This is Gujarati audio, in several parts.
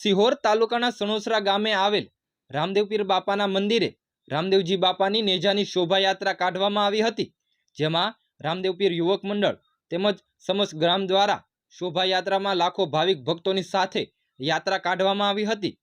સિહોર તાલુકાના સણોસરા ગામે આવેલ રામદેવપીર બાપાના મંદિરે રામદેવજી બાપાની નેજાની શોભાયાત્રા કાઢવામાં આવી હતી, જેમાં રામદેવપીર યુવક મંડળ તેમજ સમસ્ત ગ્રામ દ્વારા શોભાયાત્રામાં લાખો ભાવિક ભક્તોની સાથે યાત્રા કાઢવામાં આવી હતી,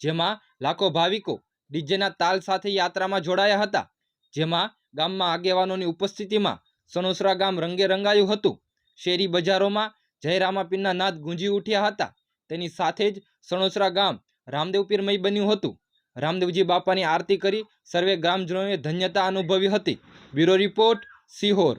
જેમાં લાખો ભાવિકો ડીજેના તાલ સાથે યાત્રામાં જોડાયા હતા, જેમાં ગામમાં આગેવાનોની ઉપસ્થિતિમાં સણોસરા ગામ રંગે રંગાયું હતું। શેરી બજારોમાં જય રામાપીરના નાદ ગુંજી ઉઠ્યા હતા। તેની સાથે જ સણોસરા ગામ રામદેવપીરમય બન્યું હતું। રામદેવજી બાપાની આરતી કરી સર્વે ગ્રામજનોએ ધન્યતા અનુભવી હતી। Bureau report, Sihor.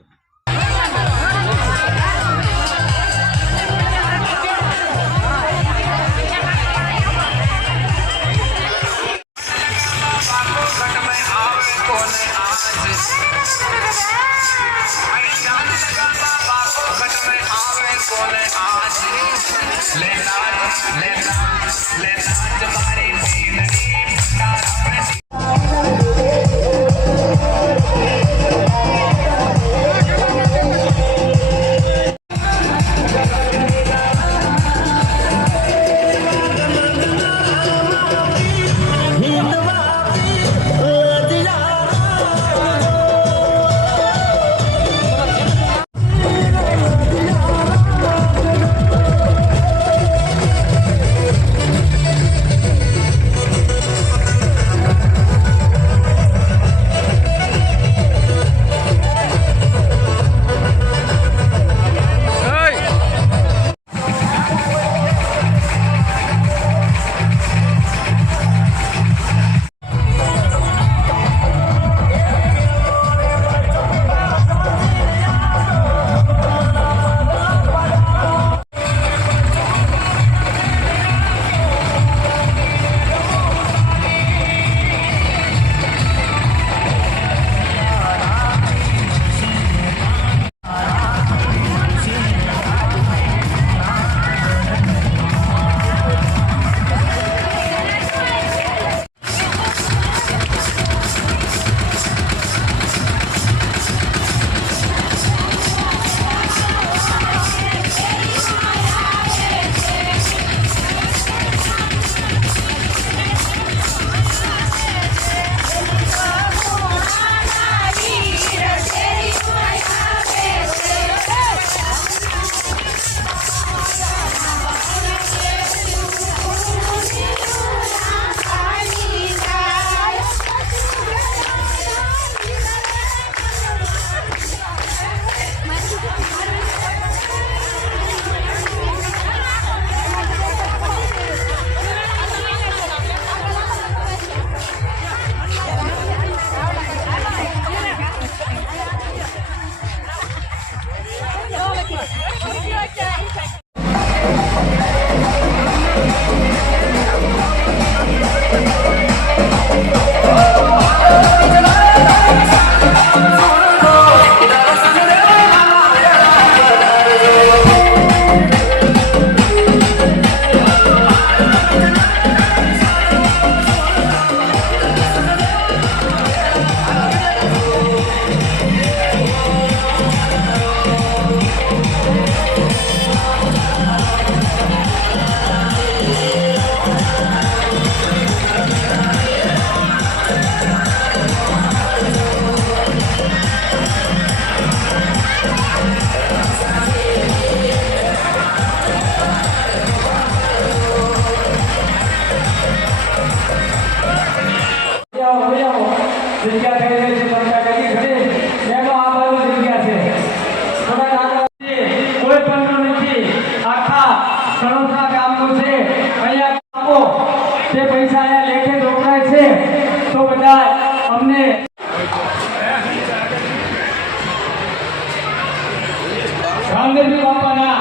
રામદેવજી બાપાના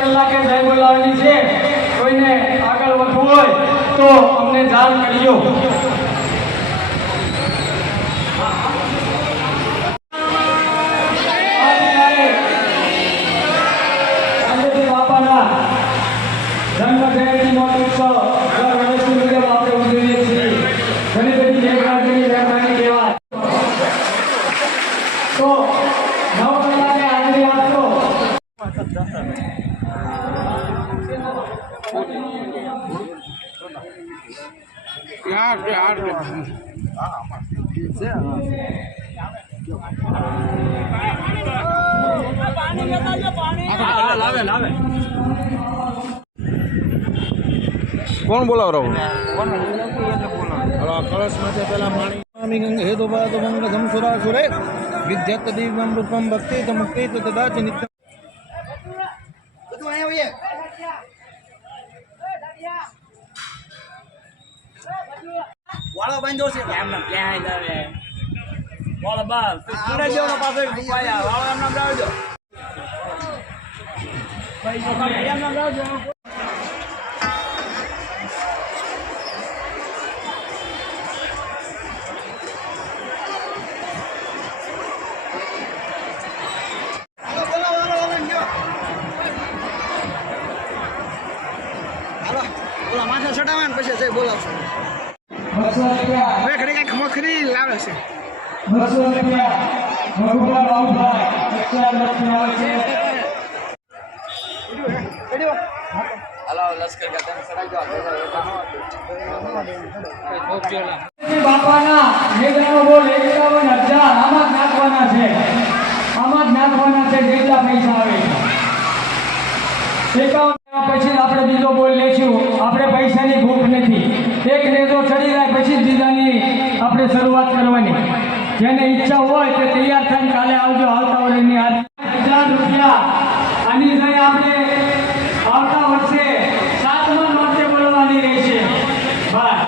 કલાકે જય બોલાવેલી છે। કોઈને આગળ વધવું હોય તો અમને જાણ કરજો। રામદેવજી બાપાના જન્મ જયંતિ મહોત્સવ દર વર્ષની મુજબ આપણે ઉજવીએ છીએ। ઘણી બધી મેઘરાજની મહેરબાની કહેવાય। તો 9 કલાકે હાજરી આપશો। કોણ બોલાવ કળશમાંથી પેલા પાણી ગંગે હેતુ પાતો મંગળ ધમ સુરા સુરે વિદ્યત દિવ્યમ રૂપમ ભક્તિ ત મુક્તિ ત તદાચ નિત્ય વાળો બાંધો છે એમ ના ક્યાં આવે વાળો બસ સુરે જેવો પાસે પાયા વાળો એમ નામ લાવજો ભાઈ એમ નામ લાવજો માથા ચડાવે ને પછી બોલાવશો 200 રૂપિયા હવે ઘડી કઈ ખમખરી લાવે છે 200 રૂપિયા મગુભા બાબુભાઈ 100 રૂપિયા આવે છે બાપાના મેઘાનો બોલ 51,000 આમાં જ નાખવાના છે જેટલા પૈસા આવે 51 પછી આપણે બીજો બોલ લેશું આપણે પૈસાની ભૂખ નથી એક નેજો ચડી જાય પછી બીજાની આપણે શરૂઆત કરવાની જેને ઈચ્છા હોય તે તૈયાર થઈને કાલે આવજો આવતા વર્ષની 1000 રૂપિયા આની જાય આપણે આવતા વર્ષે 7મા નોટે બોલવાની રહેશે બસ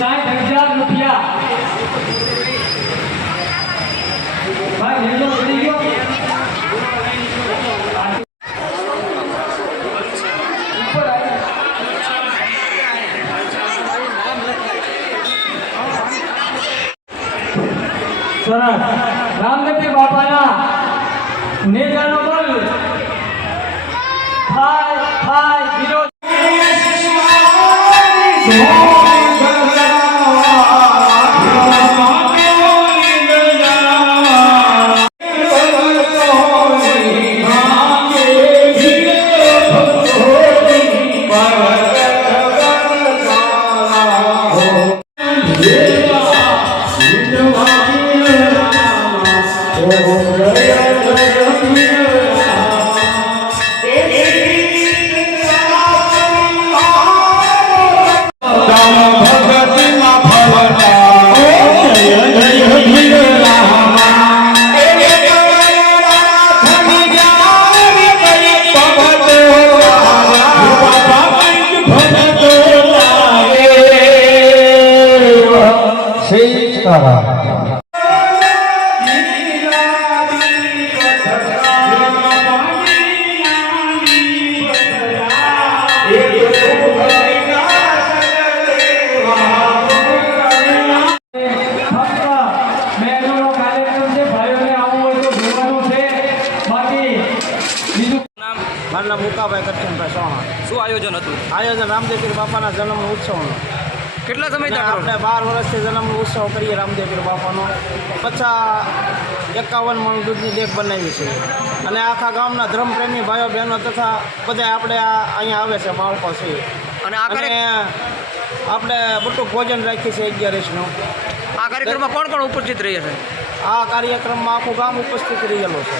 60,000 રૂપિયા ભાઈ નેજો ચડી ગયો સરસ રામદેવજી બાપાના નેજાનો બોલ થાય વિરોધ મારું નામ મુકાભાઈ કરચનભાઈ સોણા. શું આયોજન હતું? આયોજન રામદેવપીર બાપાના જન્મ ઉત્સવનો. કેટલા સમયથી અને આપણે 12 વર્ષથી જન્મ ઉત્સવ કરીએ રામદેવપીર બાપાનો. 51 મણ દૂધની દેખ બનાવી છે અને આખા ગામના ધર્મપ્રેમી ભાઈઓ બહેનો તથા બધા આપણે અહીંયા આવે છે બાળકો છે અને અને આપણે મોટું ભોજન રાખીએ છીએ 11નું. આ કાર્યક્રમમાં કોણ કોણ ઉપસ્થિત રહે છે? આ કાર્યક્રમમાં આખું ગામ ઉપસ્થિત રહેલું છે.